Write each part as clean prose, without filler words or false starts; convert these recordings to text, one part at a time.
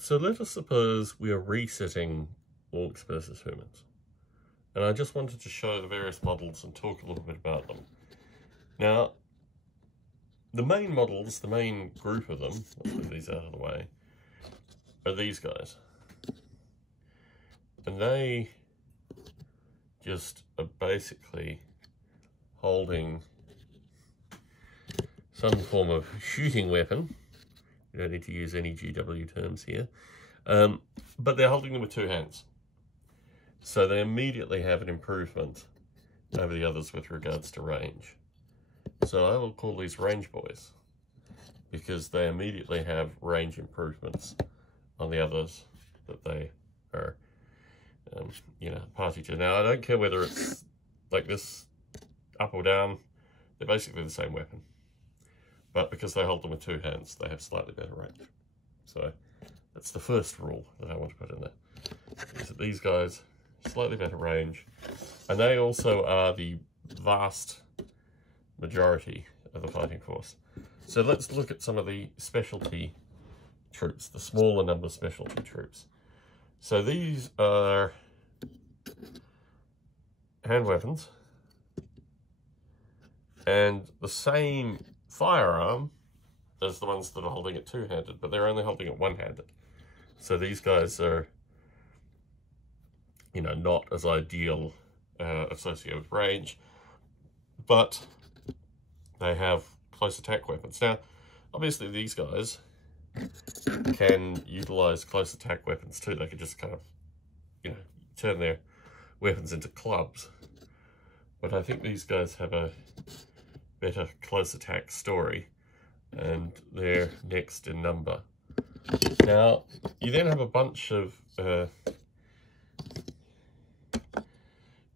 So let us suppose we are resetting orcs versus humans. And I just wanted to show the various models and talk a little bit about them. Now, the main models, the main group of them, let's move these out of the way, are these guys. And they just are basically holding some form of shooting weapon. You don't need to use any GW terms here. But they're holding them with two hands. So they immediately have an improvement over the others with regards to range. So I will call these range boys because they immediately have range improvements on the others that they are, party to. Now, I don't care whether it's like this, up or down, they're basically the same weapon. But because they hold them with two hands, they have slightly better range. So that's the first rule that I want to put in there. Is that these guys, slightly better range, and they also are the vast majority of the fighting force. So let's look at some of the specialty troops, the smaller number of specialty troops. So these are hand weapons and the same firearm as the ones that are holding it two-handed, but they're only holding it one-handed. So these guys are, not as ideal associated with range, but they have close attack weapons. Now, obviously these guys can utilize close attack weapons too. They could just kind of, turn their weapons into clubs. But I think these guys have a better close attack story, and they're next in number. Now, you then have a bunch of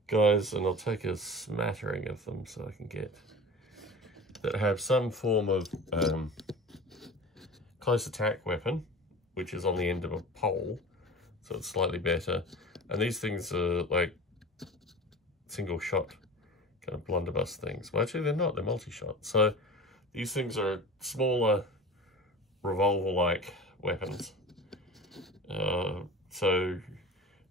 guys, and I'll take a smattering of them so I can get, that have some form of close attack weapon, which is on the end of a pole, so it's slightly better. And these things are like single shot kind of blunderbuss things. Well, actually they're not, they're multi-shot. So these things are smaller revolver-like weapons. So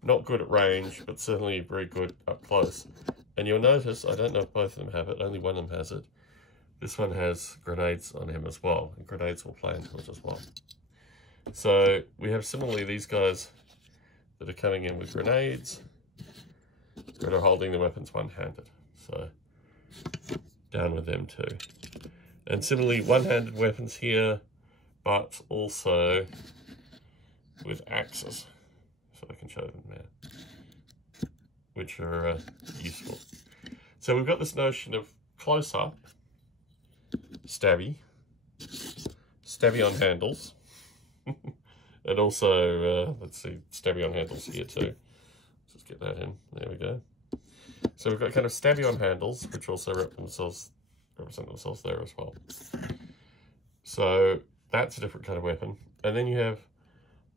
not good at range, but certainly very good up close. And you'll notice, I don't know if both of them have it, only one of them has it. This one has grenades on him as well, and grenades will play into it as well. So we have similarly these guys that are coming in with grenades that are holding the weapons one-handed. So down with them too. And similarly, one-handed weapons here, but also with axes. So I can show them now, which are useful. So we've got this notion of close-up, stabby on handles, and also, let's see, stabby on handles here too. Let's just get that in, there we go. So we've got kind of stabby on handles, which also represent themselves there as well. So that's a different kind of weapon. And then you have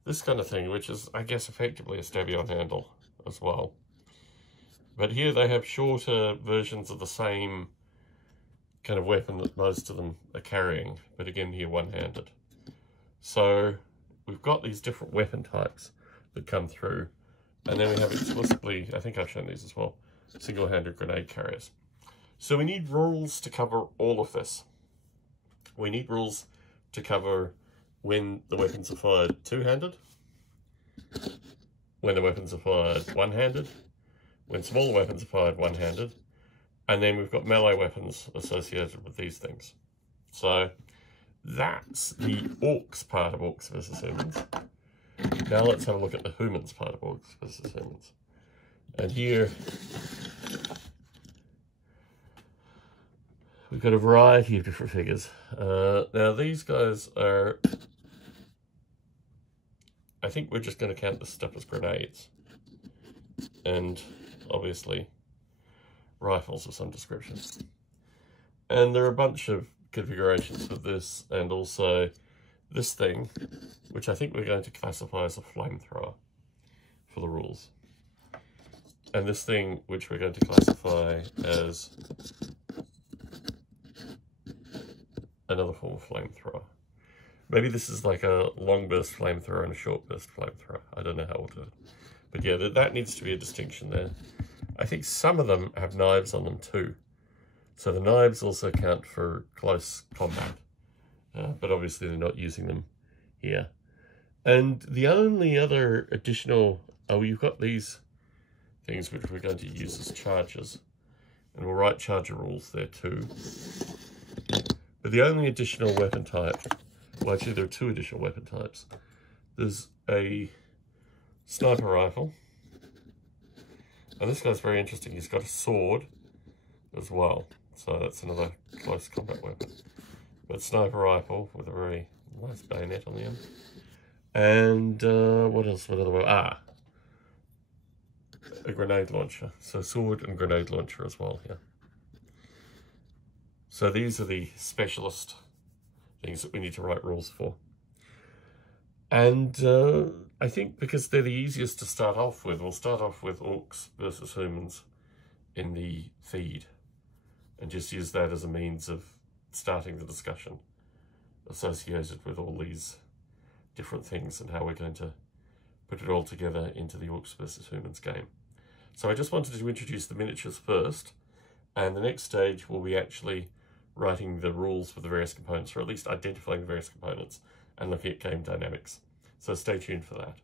this kind of thing, which is, I guess, effectively a stabby on handle as well. But here they have shorter versions of the same kind of weapon that most of them are carrying, but again here one-handed. So we've got these different weapon types that come through, and then we have explicitly, I think I've shown these as well, single-handed grenade carriers. So we need rules to cover all of this. We need rules to cover when the weapons are fired two-handed, when the weapons are fired one-handed, when smaller weapons are fired one-handed, and then we've got melee weapons associated with these things. So that's the orcs part of orcs versus humans. Now let's have a look at the humans part of orcs versus humans. And here we've got a variety of different figures. Now these guys are, I think we're just going to count this stuff as grenades. And obviously rifles of some description. And there are a bunch of configurations with this, and also this thing, which I think we're going to classify as a flamethrower for the rules. And this thing, which we're going to classify as another form of flamethrower. Maybe this is like a long burst flamethrower and a short burst flamethrower. I don't know how we'll do it. But yeah, that needs to be a distinction there. I think some of them have knives on them too. So the knives also count for close combat. But obviously they're not using them here. And the only other additional... Oh, you've got these things which we're going to use as charges. And we'll write charger rules there too. But the only additional weapon type... Well, actually, there are two additional weapon types. There's a sniper rifle. And this guy's very interesting. He's got a sword as well. So that's another close combat weapon. But sniper rifle with a very nice bayonet on the end. And what else? What other weapon? Ah, a grenade launcher. So sword and grenade launcher as well here. So these are the specialist things that we need to write rules for. And I think because they're the easiest to start off with, we'll start off with orcs versus humans in the feed and just use that as a means of starting the discussion associated with all these different things and how we're going to put it all together into the orcs versus humans game. So I just wanted to introduce the miniatures first, and the next stage will be actually writing the rules for the various components, or at least identifying the various components and looking at game dynamics. So stay tuned for that.